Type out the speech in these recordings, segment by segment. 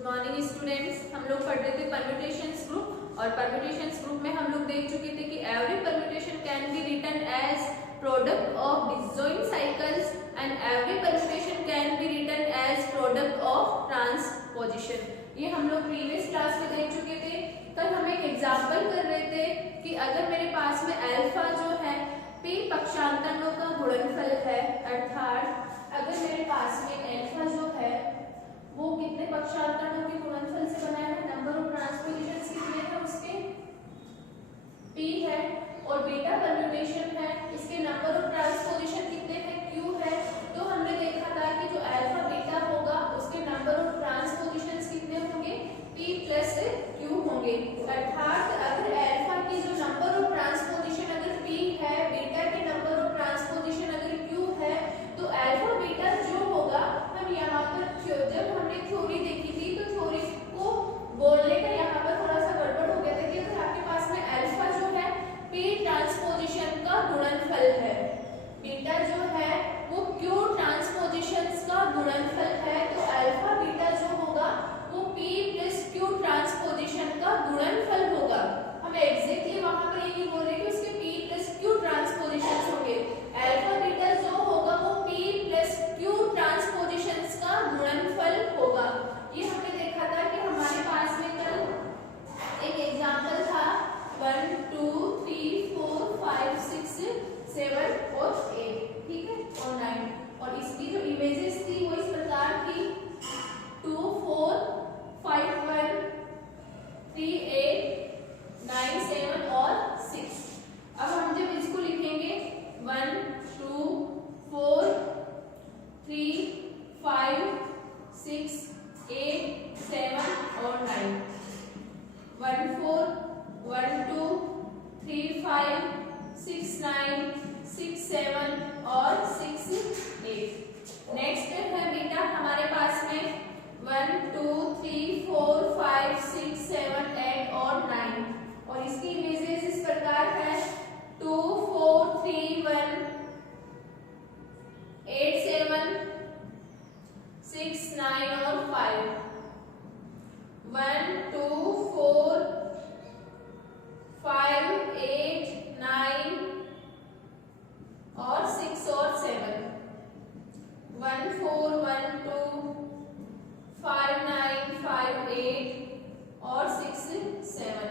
Good morning students. हम लोग पढ़ रहे थे परम्यूटेशंस ग्रुप और परम्यूटेशंस ग्रुप में हम लोग देख चुके थे कि every permutation can be written as product of disjoint cycles and every permutation can be written as product of transposition. ये हम लोग प्रीवियस क्लास में देख चुके थे। कल हम एक एग्जांपल कर रहे थे कि अगर मेरे पास में अल्फा जो है p पक्षांतरों का गुणनफल है, अर्थात अगर मेरे पास में अल्फा जो है वो कितने पक्षांतरों के गुणनफल से बना है, नंबर ऑफ ट्रांसपोजिशंस कितने हैं उसके p है, और बीटा परम्यूटेशन है इसके नंबर ऑफ ट्रांसपोजिशन कितने हैं q है। तो हमने देखा था कि जो अल्फा बीटा होगा उसके नंबर ऑफ ट्रांसपोजिशंस कितने होंगे, p प्लस q होंगे। अर्थात अगर अल्फा की जो नंबर ऑफ ट्रांसपोजिशन अगर p है, बीटा के नंबर ऑफ ट्रांसपोजिशन अगर q है, तो अल्फा बीटा जो होगा, हम यहाँ पर जब हमने थ्योरी देखी थी तो थ्योरी को बोलने का यहाँ पर थोड़ा सा गड़बड़ हो गया था कि अगर आपके पास में अल्फा जो है p ट्रांसपोजिशन का गुणनफल है, बीटा जो है वो q ट्रांसपोजिशंस का गुणनफल है, तो अल्फा बीटा जो होगा वो p प्लस q ट्रांसपोजिशन का गुणनफल होगा। हम एग्जैक्टली वहां पर यही बोल रहे हैं कि उसके p प्लस q ट्रांसपोजिशंस होंगे। अल्फा बीटा जो होगा वो p प्लस q ट्रांसपोजिशंस का गुणनफल होगा। ये हमने देखा था कि हमारे पास में कल एक एग्जांपल था 1 2 3 4 5 6 7 और 8, ठीक है, और 9, और इसकी जो इमेजेस थी वो इस प्रकार थी 2 4 5 1 3 8 9 7 और 6। अब हम जब इसको लिखेंगे 1 2 4 3 5 6 8 7 और 9, 1 4 1 2 3 5 6 9 6 7 और 6 8। नेक्स्ट है बीटा हमारे पास में 1 2 3 4 5 6 7 8 और 9, और इसकी इमेजेस इस प्रकार है 2 4 3 1 8 7 6 9 और 5, 1 2 4 5 8 9 और 6 और 7, 1 4 1 2 5 9 5 8 और 6 7,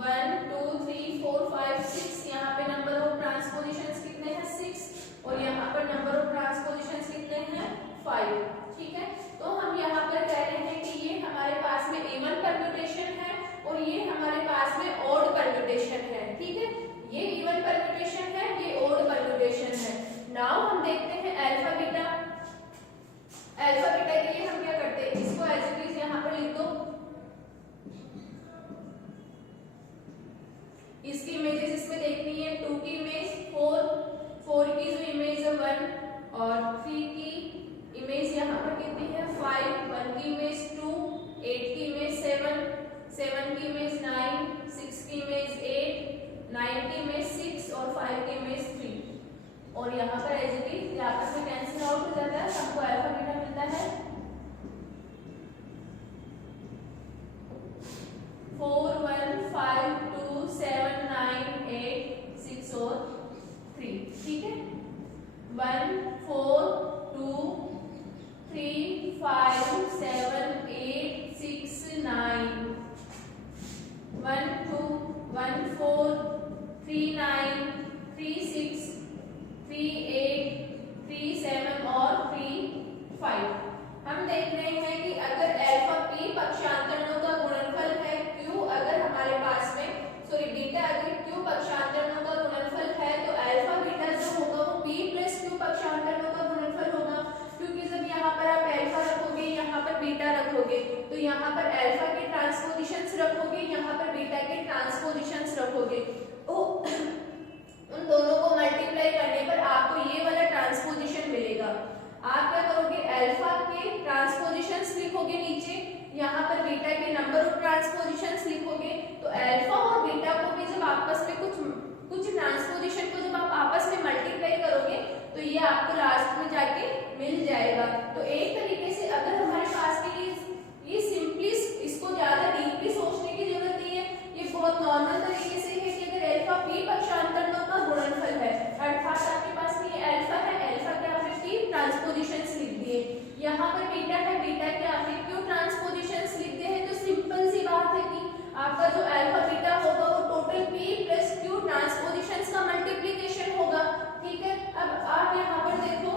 1 2 3 4 5 6। यहाँ पे नंबर ऑफ ट्रांसपोजिशंस कितने हैं 6, और यहाँ पर नंबर ऑफ ट्रांसपोजिशंस कितने हैं 5, ठीक है। तो हम यहाँ पर कह रहे हैं कि ये हमारे पास में इवन परम्यूटेशन है और ये हमारे पास में ऑड परम्यूटेशन है, ठीक है। ये इवन परम्यूटेशन है, ये ऑड परम्यूटेशन है। नाउ हम देखते हैं अल्फा बीटा। अल्फा बीटा के लिए हम क्या करते हैं, इसको एज इट इज यहाँ पर लिख दो। इसकी इमेजेस इसमें देखनी है, 2 की इमेज 4 की जो इमेज है 1, और 3 की इमेज यहाँ पर कितनी है 5, 1 की इमेज 2, 8 की इमेज 7 की इमेज 9, 6 की इमेज 8, 9 की इमेज 6 और 5 की इमेज 3, और यहाँ पर एज इट इज आपस में कैंसिल आउट हो जाता है, हमको अल्फा बीटा मिलता है 4 1 5 2 7 9 8 6 और 3, ठीक है। 1 4 2 3 5 7 8 6 9, 1 2 1 4 3 9 3 6 3 8 3 7 और 3 5। हम देख रहे हैं कि अगर अल्फा p पक्षांतरणों का गुणनफल है q, अगर हमारे पास में बीटा अगर q पक्षांतरणों का गुणनफल है, तो अल्फा बीटा जो होगा वो p प्लस q पक्षांतरणों का गुणनफल होगा, क्योंकि जब यहाँ पर आप अल्फा रखोगे यहाँ पर बीटा रखोगे, तो यहाँ पर अल्फा के ट्रांसपोजिशंस रखोगे, यहाँ पर बीटा के ट्रांसपोजिशंस रखोगे, तो उन दोनों को मल्टीप्लाई करने पर आपको ये वाला ट्रांसपोजिशन मिलेगा। आप क्या करोगे, अल्फा के ट्रांसपोजिशंस लिखोगे नीचे, यहाँ पर बीटा के नंबर ऑफ ट्रांसपोजिशंस लिखोगे, तो अल्फा और बीटा को भी जब आपस में कुछ ट्रांसपोजिशन को जब आप आपस में मल्टीप्लाई करोगे तो ये आपको लास्ट में जाके मिल जाएगा। तो एक तरीके से अगर हमारे पास के ये बीटा है, बीटा के आपने क्यों ट्रांसपोजिशंस लिख दिए हैं, तो सिंपल सी बात है कि आपका जो अल्फा बीटा होगा वो टोटल p प्लस q ट्रांसपोजिशंस का मल्टीप्लिकेशन होगा। ठीक है, अब आप यहाँ पर देखो,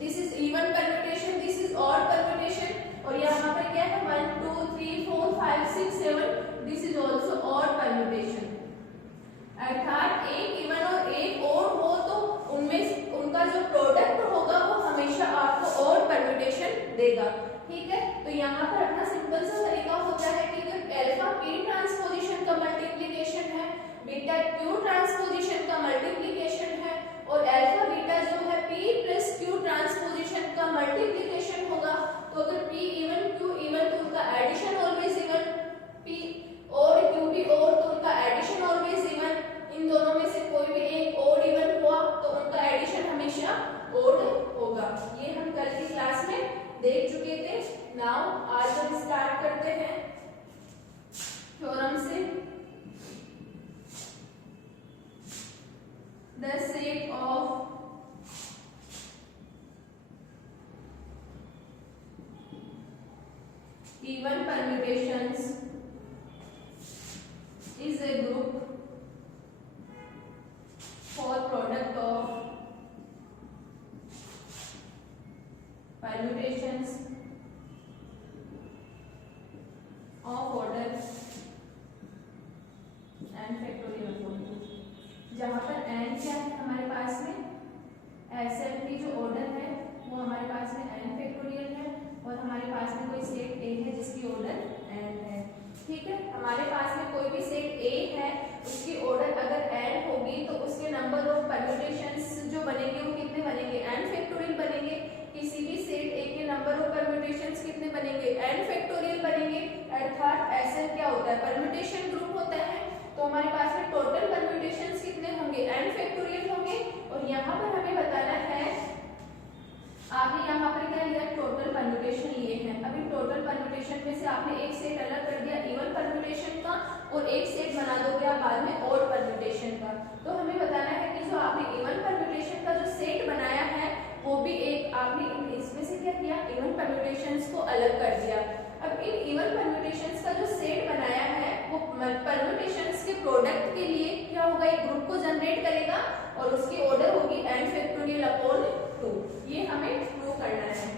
this is even permutation, this is odd permutation, और यहाँ पर क्या है 1 2 3 4 5 6 7, this is also odd permutation. अर्थात एक इवन और एक ओड हो तो उनमें उनका जो प्रोडक्ट होगा वो हमेशा आपको ऑड परम्यूटेशन देगा। ठीक है, तो यहाँ पर अपना सिंपल सा तरीका होता है कि अगर अल्फा p ट्रांसपोजिशन का मल्टीप्लिकेशन है, बीटा q ट्रांसपोजिशन का मल्टीप्लिकेशन है, और अल्फा बीटा जो है p प्लस q ट्रांसपोजिशन का मल्टीप्लिकेशन होगा, तो अगर p इवन q इवन तो उनका एडिशन ऑलवेज इवन, p और q भी और तो उनका एडिशन ऑलवेज इवन, इन दोनों में से कोई भी एक ओड इवन हुआ तो उनका एडिशन हमेशा ओड होगा। ये हम कल की क्लास में देख चुके थे। नाउ आज हम स्टार्ट करते हैं थ्योरम से। The set of even permutations is a group for product of permutations of order n factorial upon 2, जहां पर n क्या है हमारे पास में, एसएफ की जो ऑर्डर है वो हमारे पास में n फैक्टोरियल है, और हमारे पास में कोई सेट A है जिसकी ऑर्डर n है। ठीक है, हमारे पास में कोई भी सेट A है, उसकी ऑर्डर अगर n होगी तो उसके नंबर ऑफ परम्यूटेशंस जो बनेंगे वो कितने बनेंगे, n फैक्टोरियल बनेंगे। किसी भी सेट A के नंबर ऑफ परम्यूटेशंस कितने बनेंगे, n फैक्टोरियल बनेंगे। अर्थात ऐसा क्या होता है, परम्यूटेशन ग्रुप होता है, तो हमारे पास में टोटल परम्यूटेशंस कितने होंगे, n फैक्टोरियल होंगे। और यहाँ पर हमें बताना है, आपने यहाँ पर क्या लिया, टोटल परम्यूटेशन लिए हैं। अभी टोटल परम्यूटेशन में से आपने एक सेट अलग कर दिया इवन परम्यूटेशन का, और एक सेट बना दोगे आप बाद में ऑड परम्यूटेशन का। तो हमें बताना है कि जो आपने इवन परम्यूटेशन का जो सेट बनाया है वो भी एक आपने इसमें से क्या किया, इवन परम्यूटेशंस को अलग कर दिया। अब इन इवन परम्यूटेशंस का जो सेट बनाया है वो परम्यूटेशंस के प्रोडक्ट के लिए क्या होगा, एक ग्रुप को जनरेट करेगा और उसकी ऑर्डर होगी n फैक्टोरियल अपॉन 2। ये हमें प्रूव करना है।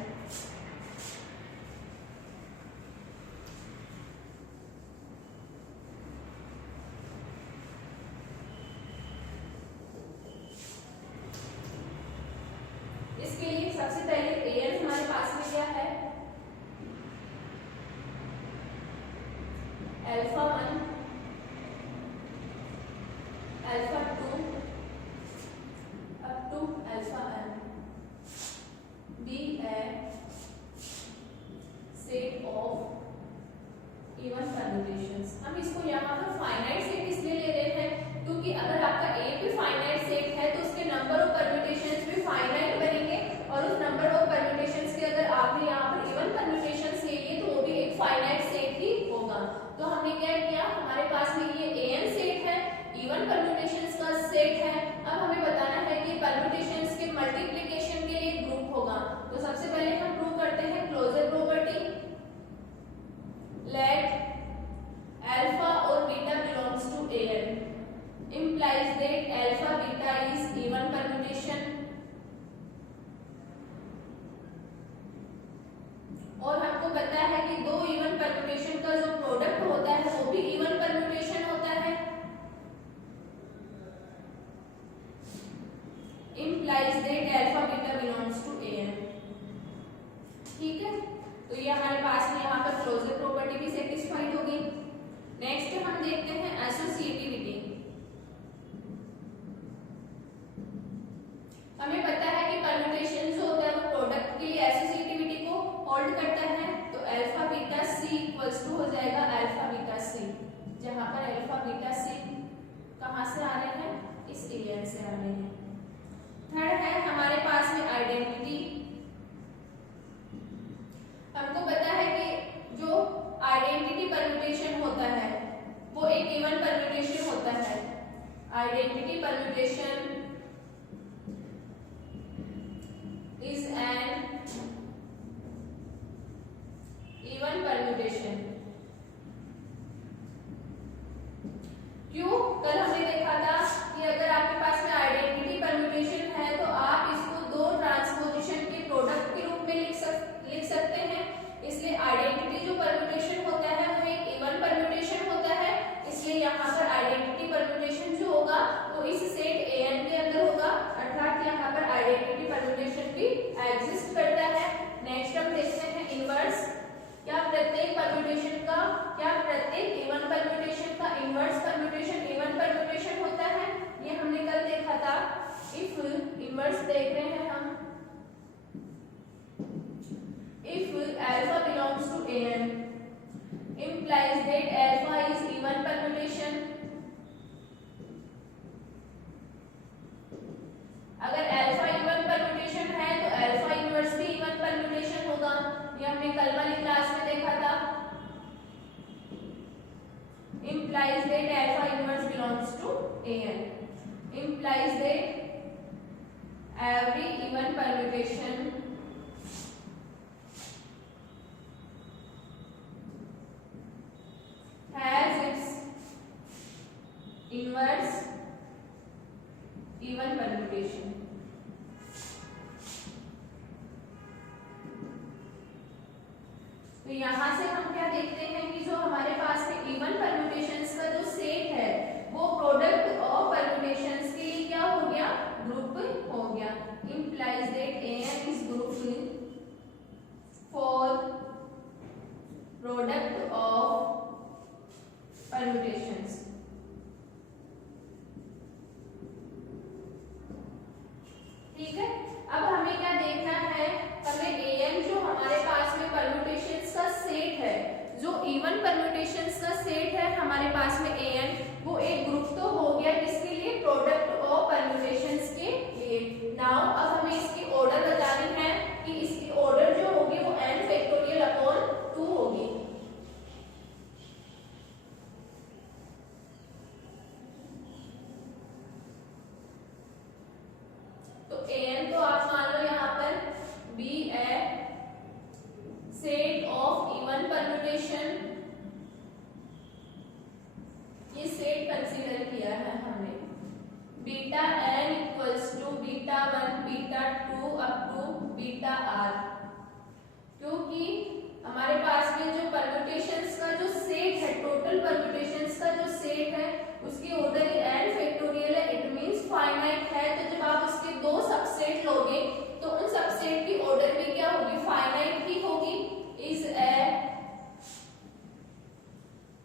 इसके लिए सबसे पहले an हमारे पास में क्या है, alpha 1 alpha 2 up to alpha n be a set of even permutations। हम इसको यहाँ पर फाइनाइट सेट इसलिए ले रहे हैं क्योंकि अगर आपका A भी फाइनाइट सेट है तो उसके नंबर ऑफ परम्यूटेशंस भी फाइनाइट बनेंगे, और उस नंबर ऑफ परम्यूटेशंस के अगर आपने यहाँ पर इवन परम्यूटेशंस ले लिए तो वो भी एक फाइनाइट सेट ही होगा। तो हमने क्या किया, हमारे पास में ये an सेट है, इवन परम्यूटेशंस का सेट है। अब हमें बताना है कि परम्यूटेशंस के मल्टीप्लिकेशन के लिए ग्रुप होगा। तो सबसे पहले हम प्रूव करते हैं क्लोजर प्रॉपर्टी, लेट अल्फा और beta belongs to an implies that alpha beta is even permutation, और हमको पता है कि दो इवन परम्यूटेशन का जो प्रोडक्ट होता है वो भी इवन परम्यूटेशन होता है। implies that alpha beta belongs to an। ठीक है, तो ये हमारे पास में यहाँ पर क्लोजर प्रॉपर्टी भी सेटिस्फाइड होगी। नेक्स्ट हम देखते हैं एसोसिएटिविटी। हमें पता है कि परम्यूटेशन जो होता है वो प्रोडक्ट के लिए एसोसिएटिविटी को होल्ड करता है, तो alpha beta C equals to हो जाएगा अल्फा बीटा सी, जहां पर अल्फा बीटा सी कहां से आ रहे हैं, इस an से आ रहे हैं। थर्ड है हमारे पास में आइडेंटिटी। हमको पता है कि जो आइडेंटिटी परम्यूटेशन होता है वो एक इवन परम्यूटेशन होता है। Identity permutation is an even permutation. क्यों? कल हमने देखा था कि अगर आपके पास में आइडेंटिटी परम्यूटेशन है तो आप इसको दो ट्रांसपोजिशन के प्रोडक्ट के रूप में लिख सकते हैं। इसलिए आइडेंटिटी जो परम्यूटेशन होता है वो एक इवन परम्यूटेशन होता है, इसलिए यहाँ पर आइडेंटिटी परम्यूटेशन जो होगा वो इस सेट an के अंदर होगा, अर्थात यहाँ पर आइडेंटिटी परम्यूटेशन भी एग्जिस्ट करता है। नेक्स्ट हम देखते हैं इनवर्स। क्या प्रत्येक इवन परम्यूटेशन का इनवर्स परम्यूटेशन इवन परम्यूटेशन होता है? ये हमने कल देखा था। इफ इनवर्स देख रहे हैं हम, if alpha belongs to an implies that alpha is even permutation। अगर alpha even permutation है तो alpha inverse भी even permutation होगा। ये हमने कल वाली क्लास में देखा था। implies that alpha inverse belongs to an implies that every even permutation has its inverse even permutation। तो यहां से हम क्या देखते हैं कि जो हमारे पास में इवन परम्यूटेशंस का जो सेट है वो प्रोडक्ट ऑफ परम्यूटेशंस के लिए क्या हो गया? ग्रुप हो गया। implies that an is group for product of permutations। ठीक है, अब हमें क्या देखना है? हमें an जो हमारे पास में परम्यूटेशंस का सेट है, जो इवन परम्यूटेशंस का सेट है हमारे पास में an, वो एक ग्रुप तो हो गया किसके लिए? प्रोडक्ट ऑफ परम्यूटेशंस के लिए। नाउ अब हमें इसकी ऑर्डर बतानी है कि इसकी ऑर्डर जो होगी वो n फैक्टोरियल अपॉन 2 होगी। an तो आप मान लो यहाँ पर be a set of even permutation। ये सेट कंसीडर किया है हमने। Beta n equals to beta 1 beta 2 up to beta r, क्योंकि हमारे पास में जो परम्यूटेशंस का जो सेट है, टोटल परम्यूटेशंस का जो सेट है उसकी ऑर्डर n फैक्टोरियल है। इट मींस फाइनाइट है, तो जब आप उसके दो सबसेट लोगे तो उन सबसेट की ऑर्डर भी क्या होगी? फाइनाइट ही होगी। इज ए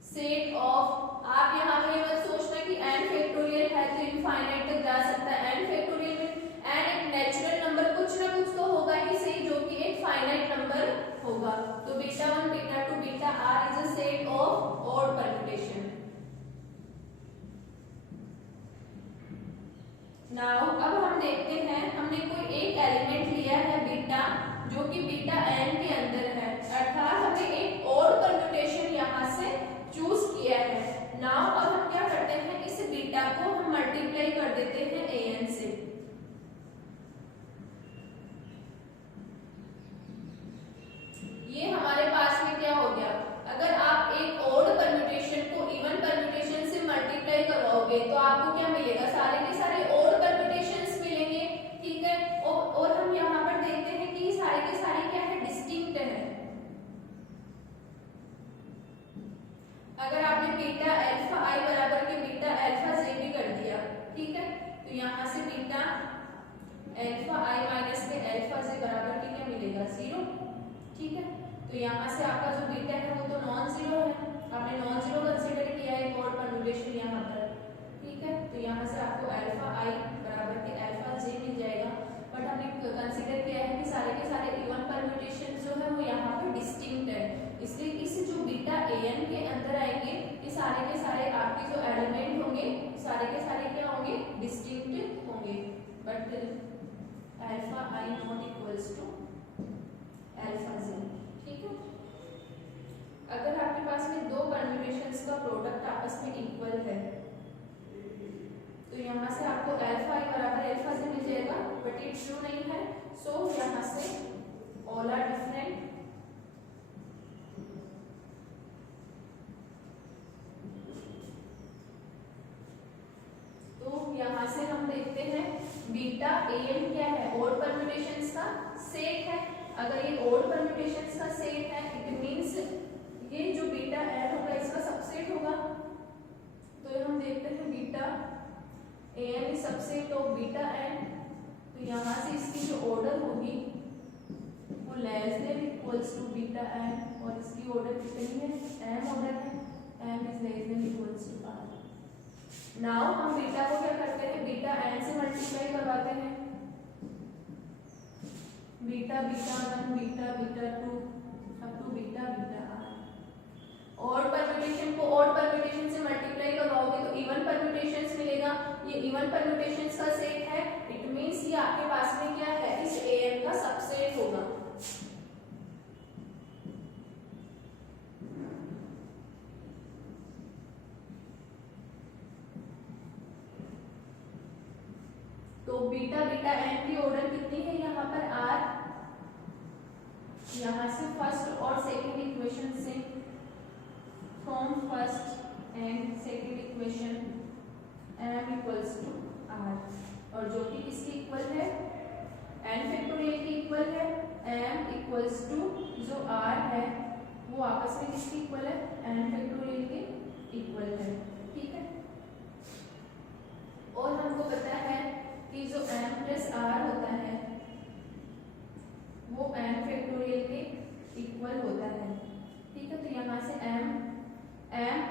सेट ऑफ, आप यहाँ पे मत सोचना कि n फैक्टोरियल है तो इनफाइनाइट तक जा सकता है। n फैक्टोरियल में n एक नेचुरल नंबर कुछ ना कुछ तो होगा ही सही, जो कि एक फाइनाइट नंबर होगा। तो beta 1 beta 2 beta r is a set of odd permutation. Now अब हम देखते हैं, हमने कोई एक एलिमेंट लिया है बीटा, जो कि बीटा n के अंदर है, अर्थात हमने एक ऑड परम्यूटेशन यहाँ से चूज किया है। नाउ अब हम क्या करते हैं? इस बीटा को हम मल्टीप्लाई कर देते हैं an से। ये हमारे पास में क्या हो गया? अगर आप एक ऑड परम्यूटेशन को इवन परम्यूटेशन से मल्टीप्लाई करवाओगे तो आपको क्या मिलेगा? सारे के सारे ऑड परम्यूटेशंस मिलेंगे। ठीक है, और हम यहाँ पर देखते हैं कि सारे के सारे क्या है? डिस्टिंक्ट है। अगर आपने बीटा अल्फा i बराबर के बीटा अल्फा j भी कर दिया, ठीक है, तो यहाँ से बीटा अल्फा i माइनस के अल्फा j बराबर के क्या मिलेगा? 0। ठीक है, तो यहाँ से आपका जो बीटा है वो तो नॉन जीरो है, आपने नॉन जीरो कंसीडर किया है ऑड परम्यूटेशन यहाँ पर। ठीक है, तो यहाँ से आपको अल्फा i बराबर के अल्फा j मिल जाएगा। बट हमने कंसीडर किया है कि सारे के सारे इवन परम्यूटेशन जो है वो यहाँ पर डिस्टिंक्ट है, इसलिए इस जो बीटा an के अंदर आएंगे ये सारे के सारे आपके जो एलिमेंट होंगे सारे के सारे क्या होंगे? डिस्टिंक्ट होंगे। But alpha i not equals to alpha j। ठीक है, अगर आपके पास में दो परम्यूटेशंस का प्रोडक्ट आपस में इक्वल है तो यहाँ से आपको अल्फा i बराबर अल्फा j मिल जाएगा, बट ये ट्रू नहीं है। सो यहाँ से all are different beta an क्या है, ओड परम्यूटेशंस का सेट है। अगर ये ओड परम्यूटेशंस का सेट है इट मींस ये जो बीटा n होगा इसका सबसेट होगा। तो हम देखते हैं beta an is subset of beta n। तो यहाँ से इसकी जो ऑर्डर होगी वो less than equals to beta n और इसकी ऑर्डर कितनी है, m ऑर्डर है, m is less than equals to r। Now हम बीटा को क्या करते हैं, बीटा n से मल्टीप्लाई करवाते हैं, beta beta 1 beta beta 2 up to beta beta r। Odd permutation को ऑड परम्यूटेशन से मल्टीप्लाई करवाओगे तो इवन परम्यूटेशंस मिलेगा। ये इवन परम्यूटेशंस का सेट है, इट मींस ये आपके पास में क्या है, इस an का सबसेट होगा। तो बीटा बीटा n की ऑर्डर कितनी है यहाँ पर r, यहाँ से फर्स्ट और सेकंड इक्वेशन से from first and second equation m equals to r और जो कि किसकी इक्वल है, n फैक्टोरियल की इक्वल है, m इक्वल्स टू जो r है वो आपस में किसकी इक्वल है, n फैक्टोरियल के इक्वल है। ठीक है, और हमको पता है कि जो m प्लस r होता है वो n फैक्टोरियल के इक्वल होता है। ठीक है, तो यहाँ से m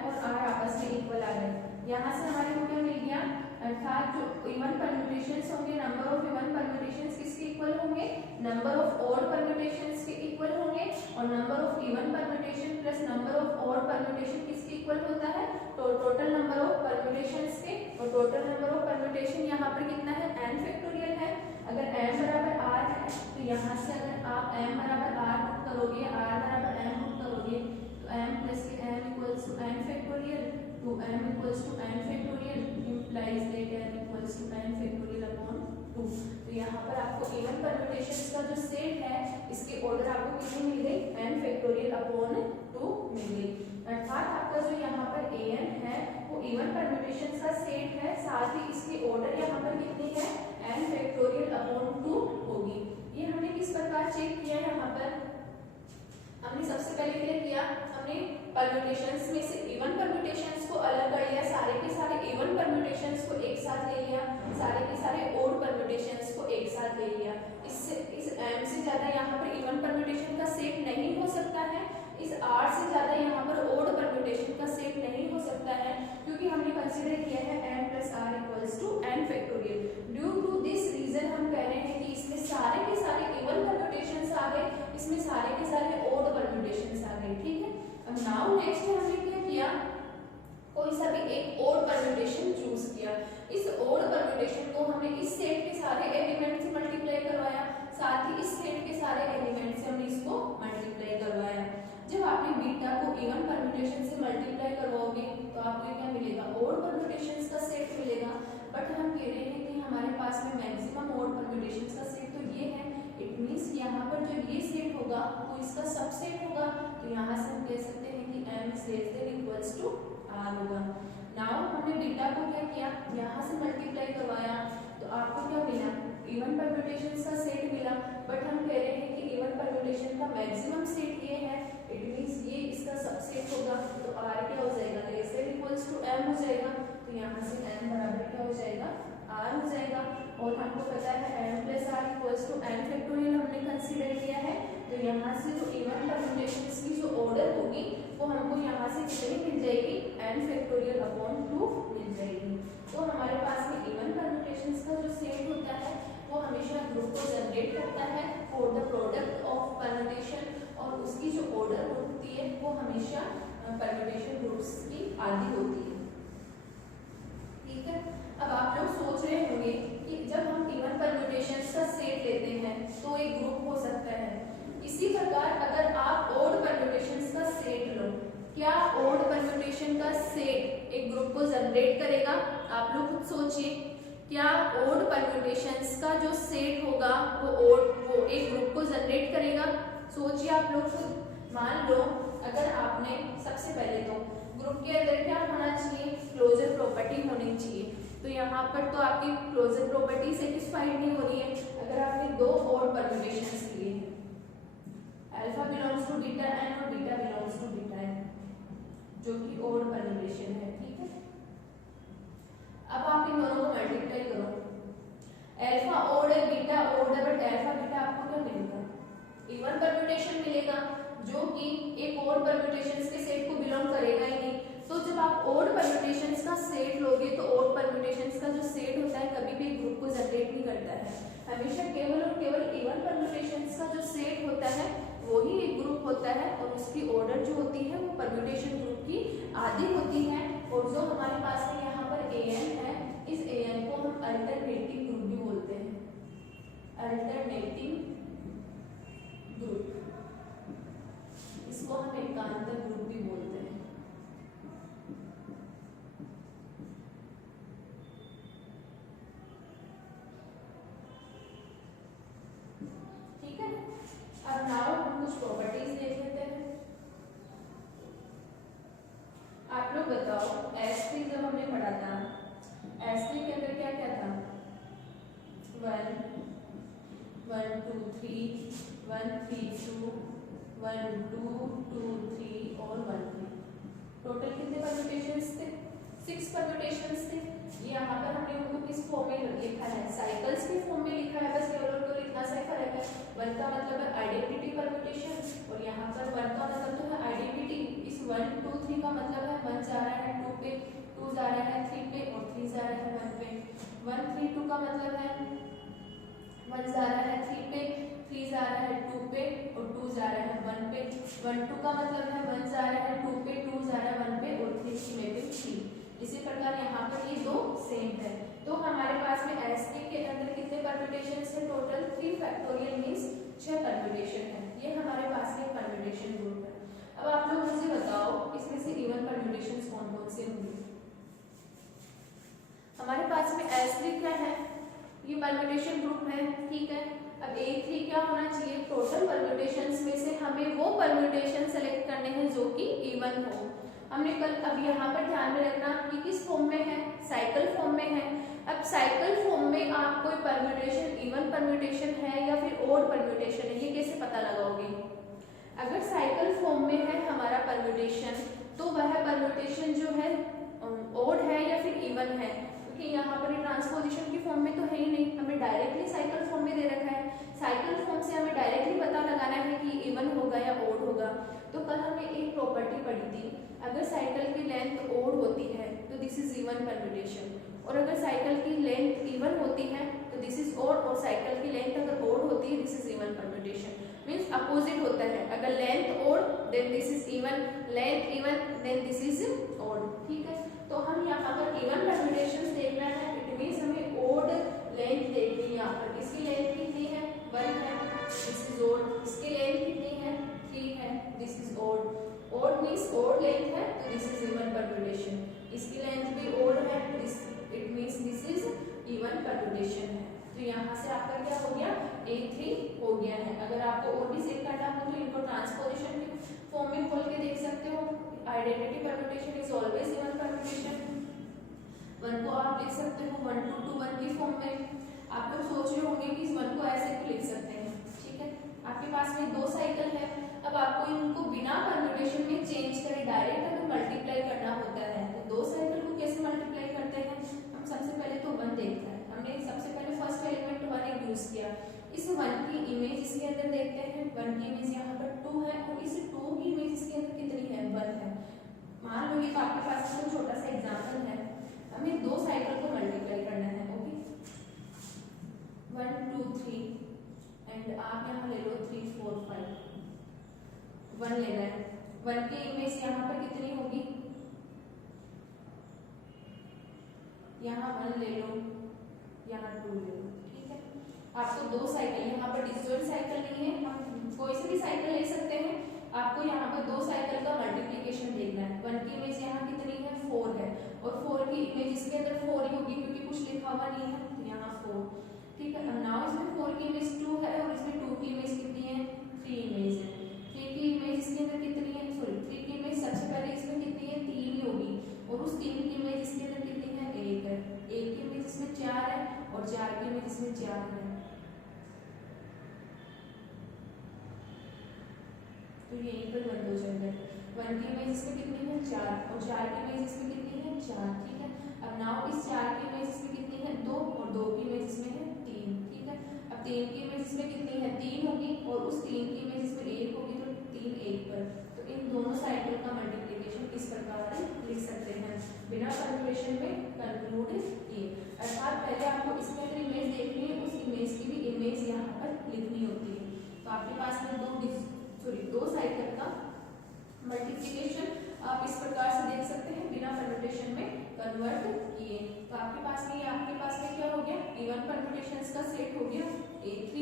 और r आपस में इक्वल आ गए। यहाँ से हमारे को क्या मिल गया, अर्थात जो इवन परम्यूटेशंस होंगे, नंबर ऑफ इवन परम्यूटेशंस किसके इक्वल होंगे, नंबर ऑफ ऑड परम्यूटेशंस के इक्वल होंगे और number of even permutation plus number of odd permutation किसके इक्वल होता है, तो टोटल नंबर ऑफ परम्यूटेशंस के। और टोटल नंबर ऑफ परम्यूटेशन यहाँ पर कितना है, n फैक्टोरियल है। अगर m बराबर r है तो यहाँ से अगर आप m बराबर r पुट करोगे, r बराबर m पुट करोगे तो m plus m equals to n factorial, तो m equals to n factorial implies that n equals to n factorial upon 2। तो यहाँ पर आपको इवन परम्यूटेशंस का जो सेट है इसके ऑर्डर आपको कितनी मिल गई, n फैक्टोरियल अपॉन 2 मिल गई। अर्थात आपका जो यहाँ पर an है वो इवन परम्यूटेशंस का सेट है, साथ ही इसकी ऑर्डर यहाँ पर कितनी है, n फैक्टोरियल अपॉन 2 होगी। ये हमने किस प्रकार चेक किया, यहाँ पर हमने सबसे पहले क्या किया, हमने परम्यूटेशंस में से इवन परम्यूटेशंस को अलग कर लिया, सारे के सारे इवन परम्यूटेशंस को एक साथ ले लिया, सारे के सारे ओड परम्यूटेशंस को एक साथ ले लिया। इससे इस m से ज्यादा यहाँ पर इवन परम्यूटेशन का सेट नहीं हो सकता है, इस r से ज्यादा यहाँ पर ओड परम्यूटेशन का सेट नहीं हो सकता है, क्योंकि हमने कंसीडर किया है m plus r equals to n factorial. Due to this reason हम कह रहे हैं कि इसमें सारे के सारे इवन परम्यूटेशंस आ गए, इसमें सारे के सारे ओड परम्यूटेशंस आ गए। ठीक है, अब नाउ नेक्स्ट हमने क्या किया, कोई सा भी एक ओड परम्यूटेशन चूज किया। इस ओड परम्यूटेशन को हमने इस सेट के सारे एलिमेंट से मल्टीप्लाई करवाया, साथ ही इस सेट के सारे एलिमेंट से हमने इसको मल्टीप्लाई करवाया। जब आपने बीटा को इवन परम्यूटेशन से मल्टीप्लाई करवाओगे तो आपको क्या मिलेगा, ओड परम्यूटेशंस का सेट मिलेगा। बट हम कह रहे हैं कि हमारे पास में मैक्सिमम ओड परम्यूटेशंस का सेट तो ये है, इट मींस यहाँ पर जो ये सेट होगा वो इसका सबसेट होगा। तो यहाँ से हम कह सकते हैं कि m is less than equals to r होगा। नाउ हमने बीटा को क्या किया, यहाँ से मल्टीप्लाई करवाया तो आपको क्या मिला, इवन परम्यूटेशंस का सेट मिला। बट हम कह रहे हैं कि इवन परम्यूटेशन का मैक्सिमम सेट ये है, इट मींस ये इसका सबसेट होगा। तो r क्या हो जाएगा, less than equals to m हो जाएगा। तो यहाँ से m बराबर क्या हो जाएगा, r हो जाएगा। और हमको पता है m plus r equals to n factorial हमने कंसीडर किया है। तो यहाँ से जो इवन परम्यूटेशंस की जो ऑर्डर होगी वो हमको यहाँ से कितनी मिल जाएगी, n फैक्टोरियल अपॉन 2 मिल जाएगी। तो हमारे पास में इवन परम्यूटेशंस का जो सेट होता है वो हमेशा ग्रुप को जनरेट करता है for the product of permutation, और उसकी जो ऑर्डर होती है वो हमेशा परम्यूटेशन ग्रुप्स की आधी होती है। ठीक है, अब आप लोग सोच रहे होंगे कि जब हम इवन परम्यूटेशंस का सेट लेते हैं तो एक ग्रुप हो सकता है। इसी प्रकार अगर आप ओड परम्यूटेशंस का सेट लो, क्या ओड परम्यूटेशन का सेट एक ग्रुप को जनरेट करेगा? आप लोग खुद सोचिए, क्या ओड परम्यूटेशंस का जो सेट होगा वो एक ग्रुप को जनरेट करेगा? सोचिए आप लोग खुद। मान लो अगर आपने सबसे पहले तो ग्रुप के अंदर क्या होना चाहिए, क्लोजर प्रॉपर्टी होनी चाहिए। तो यहाँ पर तो आपकी क्लोजर प्रॉपर्टी सेटिस्फाइड नहीं हो रही है अगर आपने दो और परम्यूटेशंस लिए हैं, alpha belongs to beta n और beta belongs to beta n, जो कि ओड परम्यूटेशन है। ठीक है, अब आप इन दोनों को मल्टीप्लाई करो, अल्फा ओड है बीटा ओड है, बट अल्फा बीटा आपको क्या मिलेगा, इवन परम्यूटेशन मिलेगा जो कि एक ओड परम्यूटेशंस के सेट को बिलोंग करेगा ही नहीं। तो जब आप ओड परम्यूटेशंस का सेट लोगे तो ओड परम्यूटेशंस का जो सेट होता है कभी भी ग्रुप को जनरेट नहीं करता है, हमेशा केवल और केवल इवन परम्यूटेशंस का जो सेट होता है वो ही एक ग्रुप होता है और उसकी ऑर्डर जो होती है वो परम्यूटेशन ग्रुप की आधी होती है। और जो हमारे पास में यहाँ पर an है, इस an को हम अल्टरनेटिव ग्रुप भी बोलते हैं, अल्टरनेटिव ग्रुप, इसको हम एकांतर ग्रुप भी बोलते हैं। ठीक है, अब नाउ हम कुछ प्रॉपर्टीज देख लेते हैं। आप लोग बताओ S3 जब हमने पढ़ा था, S3 के अंदर क्या क्या था, 1 1 2 3 1 3 2 1 2 2 3 और 1 3, टोटल कितने परम्यूटेशंस थे, 6 परम्यूटेशंस थे। यहाँ पर हमने उनको किस फॉर्म में लिखा है, साइकिल्स के फॉर्म में लिखा है, बस केवल उनको लिखना सा फर्क है। 1 का मतलब है आइडेंटिटी परम्यूटेशन और यहाँ पर 1 का मतलब तो है आइडेंटिटी। इस 1 2 3 का मतलब है 1 जा रहा है 2 पे, 2 जा रहा है 3 पे और 3 जा रहा है 1 पे। 1 3 2 का मतलब है 1 जा रहा है 3 पे, 3 जा रहा है 2 पे और 2 जा रहा है 1 पे। 1 2 का मतलब है 1 जा रहा है 2 पे, 2 जा रहा है 1 पे और 3 की वैल्यू 3। इसी प्रकार यहाँ पर ये दो सेम है। तो हमारे पास में S3 के अंदर कितने परम्यूटेशंस है, टोटल 3 फैक्टोरियल मींस 6 परम्यूटेशन है। ये हमारे पास में परम्यूटेशन ग्रुप है। अब आप लोग मुझे बताओ इसमें से इवन परम्यूटेशंस कौन कौन से होंगे। हमारे पास में S3 क्या है, ये परम्यूटेशन ग्रुप है। ठीक है, अब A3 क्या होना चाहिए, टोटल परम्यूटेशंस में से हमें वो परम्यूटेशन सेलेक्ट करने हैं जो कि इवन हो। हमने कल अब यहाँ पर ध्यान में रखना कि किस फॉर्म में है, साइकिल फॉर्म में है। अब साइकिल फॉर्म में आप कोई परम्यूटेशन इवन परम्यूटेशन है या फिर ओड परम्यूटेशन है, ये कैसे पता लगाओगे। अगर साइकिल फॉर्म में है हमारा परम्यूटेशन तो वह परम्यूटेशन जो है ओड है या फिर इवन है, क्योंकि यहाँ पर ट्रांसपोजिशन की फॉर्म में तो है ही नहीं, हमें डायरेक्टली साइकिल फॉर्म में दे रखा है। साइकिल फॉर्म से हमें डायरेक्टली पता लगाना है कि इवन होगा या ओड होगा। तो कल हमने एक प्रॉपर्टी पढ़ी थी, अगर साइकिल की लेंथ ओड होती है तो दिस इज इवन परम्यूटेशन, और अगर साइकिल की लेंथ इवन होती है तो दिस इज ओड, और साइकिल की लेंथ अगर ओड होती है this is even permutation. Means opposite होता है, अगर length odd then this is even, length even then this is odd. ठीक है, तो हम यहाँ पर इवन परम्यूटेशंस देखना है, इट मींस हमें ओड लेंथ देखनी है। यहाँ पर इसकी लेंथ कितनी है, 1 है, दिस इज ओड। इसकी लेंथ कितनी है, 3 है, this is odd. Odd means odd length है तो दिस इज इवन परम्यूटेशन। इसकी लेंथ भी ओड है, it means this is even permutation है। तो यहाँ से आपका क्या हो गया, A3 हो गया है। अगर आपको और भी चेक करना हो तो इनको ट्रांसपोजिशन के फॉर्म में खोल के देख सकते हो। Identity permutation is always even permutation. 1 को आप लिख सकते हो 1 2 2 1 की फॉर्म में। आप लोग सोच रहे होंगे कि इस 1 को ऐसे क्यों लिख सकते हैं। ठीक है, आपके पास में 2 साइकिल है, अब आपको इनको बिना परम्यूटेशन में चेंज करे डायरेक्ट अगर मल्टीप्लाई करना होता है तो 2 साइकिल को कैसे मल्टीप्लाई करते हैं। हम सबसे पहले तो 1 देखते हैं, हमने सबसे पहले फर्स्ट एलिमेंट 1 यूज किया। इस 1 की इमेज इसके अंदर देखते हैं, 1 की इमेज यहाँ पर 2 है और इस 2 की इमेज इसके अंदर कितनी है, 1 है। मान लो ये तो आपके पास में छोटा सा एग्जाम्पल है, हमें 2 साइकिल को मल्टीप्लाई करना है। ओके, 1 2 3 एंड आप यहाँ ले लो 3 4 5, 1 लेना है। 1 की इमेज यहाँ पर कितनी होगी, यहाँ 1 ले लो, यहाँ 2 ले लो। ठीक है, आपको 2 साइकिल, यहाँ पर डिसजॉइंट साइकिल नहीं है, हम कोई से भी साइकिल ले सकते हैं। आपको यहाँ पर 2 साइकिल का मल्टीप्लिकेशन देखना है। 1 की इमेज यहाँ कितनी है, 4 है, और 4 की इमेज इसके अंदर 4 ही होगी क्योंकि कुछ लिखा हुआ नहीं है, तो यहाँ 4। ठीक है, अब नाउ इसमें 4 की इमेज 2 है और इसमें 2 की इमेज कितनी है, 3 इमेज है। 3 की इमेज इसके अंदर कितनी है, सॉरी 3 की इमेज सबसे पहले इसमें कितनी है, 3 ही होगी, और उस 3 की इमेज इसके अंदर कितनी है, 1 है। 1 तो यहीं पर बंद हो जाएगा। 1 की इमेज इसमें कितनी है 4 और 4 की इमेज इसमें कितनी है 4, ठीक है। अब नाउ इस 4 की इमेज इसमें कितनी है 2 और 2 की इमेज इसमें है 3, ठीक है। अब 3 की इमेज इसमें कितनी है 3 होगी और उस 3 की इमेज इसमें 1 होगी, तो 3 1 पर, तो इन दोनों साइकिल का मल्टीप्लिकेशन इस प्रकार लिख सकते हैं बिना परम्यूटेशन में कंक्लूड किए। अर्थात पहले आपको इसमें अगर इमेज देखनी है उस इमेज की भी इमेज यहाँ पर लिखनी होती है। तो आपके पास में दो साइकिल का मल्टीप्लिकेशन आप इस प्रकार से देख सकते हैं बिना परम्यूटेशन में कन्वर्ट किए। तो आपके पास में क्या हो गया इवन परम्यूटेशंस का सेट हो गया A3।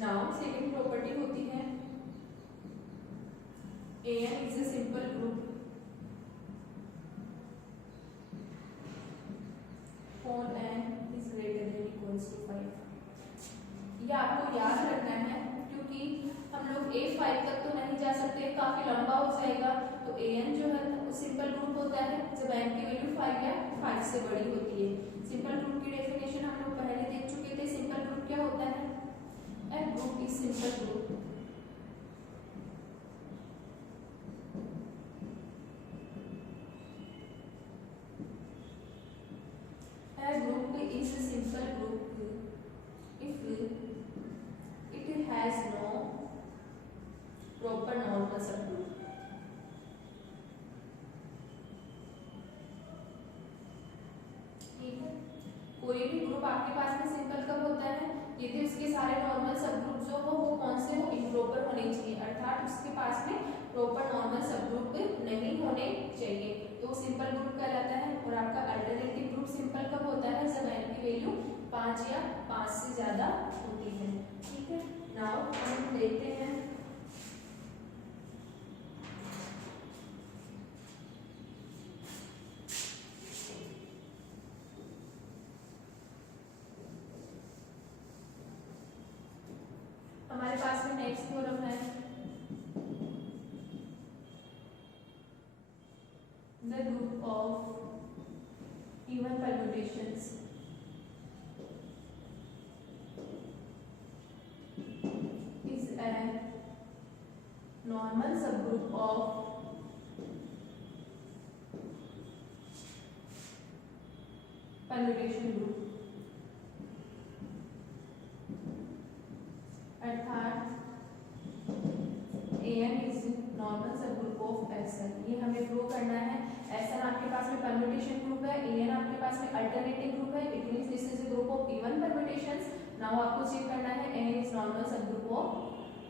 नाउ सेकंड प्रॉपर्टी होती है AN is a simple group for n is greater than equals to 5। ये आपको याद रखना है क्योंकि हम लोग A5 तक तो नहीं जा सकते, काफी लंबा हो जाएगा। तो AN जो है वो सिंपल ग्रुप होता है जब n की वैल्यू 5 या 5 से बड़ी होती है। सिंपल ग्रुप की डेफिनेशन हम लोग पहले देख चुके थे। सिंपल ग्रुप क्या होता है, a group is simple group a group is a simple group if it has no proper normal subgroup। ठीक है, कोई भी ग्रुप आपके पास में सिंपल कब होता है यदि उसके सारे नॉर्मल सबग्रुप जो हो वो कौन से हो इम्प्रॉपर होने चाहिए, अर्थात उसके पास में प्रॉपर नॉर्मल सबग्रुप नहीं होने चाहिए, तो सिंपल ग्रुप कहलाता है। और आपका अल्टरनेटिव ग्रुप सिंपल कब होता है जब n की वैल्यू 5 या 5 से ज्यादा होती है। ठीक है, नाउ हम देखते हैं हमारे पास में नेक्स्ट थ्योरम है the group of even permutations is a normal subgroup of permutation group। अर्थात AN is normal subgroup of SN। ये हमें प्रूव करना है। SN आपके पास में परम्यूटेशन ग्रुप है, AN आपके पास में अल्टरनेटिव ग्रुप है, it means this is a group of even permutations. Now आपको चेक करना है AN is normal subgroup of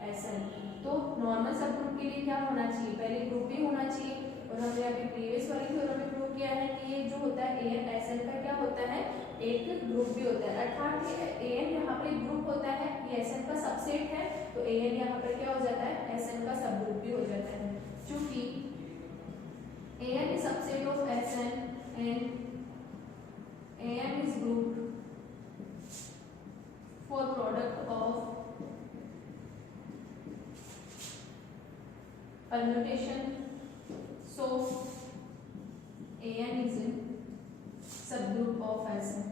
SN। तो नॉर्मल सबग्रुप के लिए क्या होना चाहिए, पहले ग्रुप भी होना चाहिए। और हमने अभी प्रीवियस वाली थ्योरम में प्रूव किया है कि ये जो होता है AN SN का क्या होता है एक ग्रुप भी होता है, अर्थात AN यहाँ पर एक ग्रुप होता है, ये SN का सबसेट है, तो AN यहाँ पर क्या हो जाता है SN का सब ग्रुप भी हो जाता है। क्योंकि AN is subset of SN and AN is group for product of permutation, so AN is a subgroup of SN।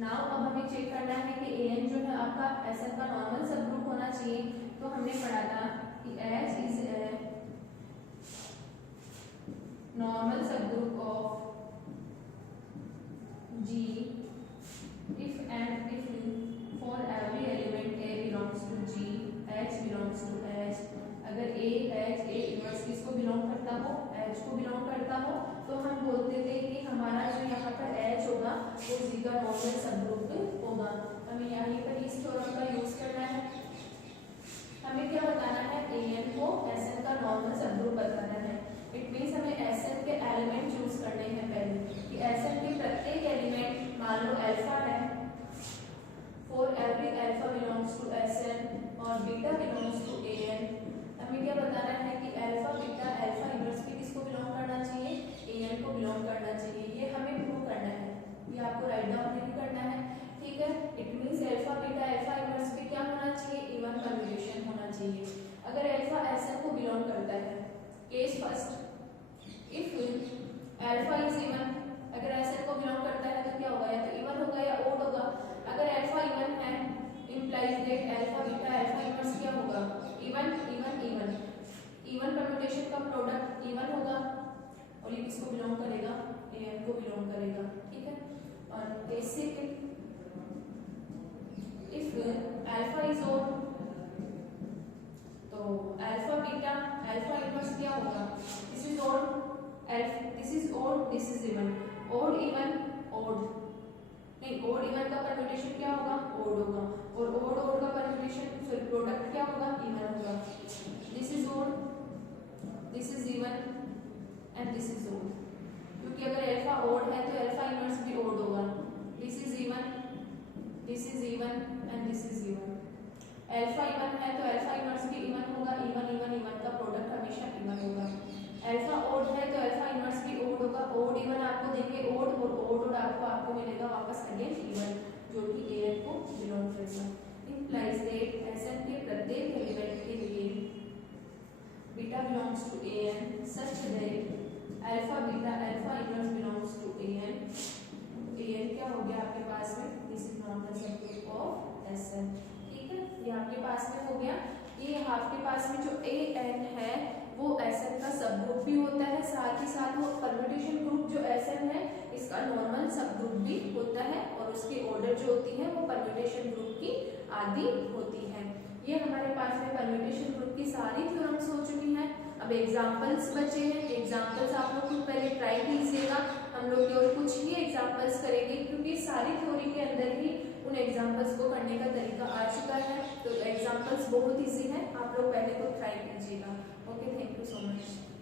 Now अब हमें चेक करना है कि AN जो है आपका SN का नॉर्मल सबग्रुप होना चाहिए। तो हमने पढ़ा था कि H is a normal subgroup of G if and if for every element A belongs to G, H belongs to H। अगर A इनवर्स किसको बिलोंग करता हो H को बिलोंग करता हो, तो हम बोलते थे कि हमारा जो यहाँ पर H होगा वो G का नॉर्मल सबग्रुप होगा। हमें यहाँ पर इस थ्योरम का यूज करना है। हमें क्या बताना है AN को SN का नॉर्मल सबग्रुप बताना है। इट मींस हमें SN के एलिमेंट चूज करने हैं पहले कि SN के प्रत्येक एलिमेंट मान लो अल्फा है, for every alpha belongs to SN और बीटा बिलोंग्स टू AN। हमें क्या बताना है कि अल्फा बीटा अल्फा इनवर्स भी किसको बिलोंग करना चाहिए AN को बिलोंग करना चाहिए। ये हमें प्रूव करना है, ये आपको राइट डाउन नहीं करना है। ठीक है, it means alpha beta alpha inverse भी क्या होना चाहिए इवन परम्यूटेशन होना चाहिए। अगर अल्फा SN को बिलोंग करता है, case first if alpha is even, अगर SN को बिलोंग करता है तो क्या होगा या तो इवन होगा या ओड होगा। अगर अल्फा इवन है implies that alpha beta alpha inverse और basic if alpha is odd, तो अल्फा बीटा अल्फा इनवर्स क्या होगा, this is odd, this is odd, this is even, odd even odd, नहीं ओड इवन का permutation क्या होगा, odd होगा, और ओड ओड का परम्यूटेशन सॉरी प्रोडक्ट क्या होगा, इवन होगा। This is odd, this is even and this is odd, क्योंकि अगर अल्फा ओड है तो अल्फा इनवर्स भी ओड होगा। This is even, this is even and this is even. Alpha even है तो अल्फा इनवर्स भी इवन होगा, इवन इवन इवन का प्रोडक्ट हमेशा इवन होगा। अल्फा ओड है तो अल्फा इनवर्स भी ओड होगा, ओड इवन आपको देंगे ओड, और ओड ओड आपको मिलेगा वापस अगेन इवन, जो कि एन को बिलोंग करेगा। implies that Sn के प्रत्येक एलिमेंट के लिए beta belongs to an such that alpha beta alpha inverse belongs to an। an क्या हो गया आपके पास में, this is not the subgroup of Sn, ठीक है, ये आपके पास में हो गया। ये आपके पास में जो an है वो Sn का सब ग्रुप भी होता है, साथ ही साथ वो परम्यूटेशन ग्रुप जो Sn है इसका नॉर्मल सब ग्रुप भी होता है, और उसकी ऑर्डर जो होती है वो परम्यूटेशन ग्रुप की आदि होती है। ये हमारे पास में परम्यूटेशन ग्रुप की सारी थ्योरम्स हो चुकी हैं। अब एग्जांपल्स बचे हैं, एग्जांपल्स आप लोग खुद पहले ट्राई कीजिएगा, हम लोग केवल कुछ ही एग्जांपल्स करेंगे क्योंकि सारी थ्योरी के अंदर ही उन एग्जांपल्स को करने का तरीका आ चुका है, तो एग्जांपल्स बहुत इजी है, आप लोग पहले को ट्राई कीजिएगा। Okay, thank you so much.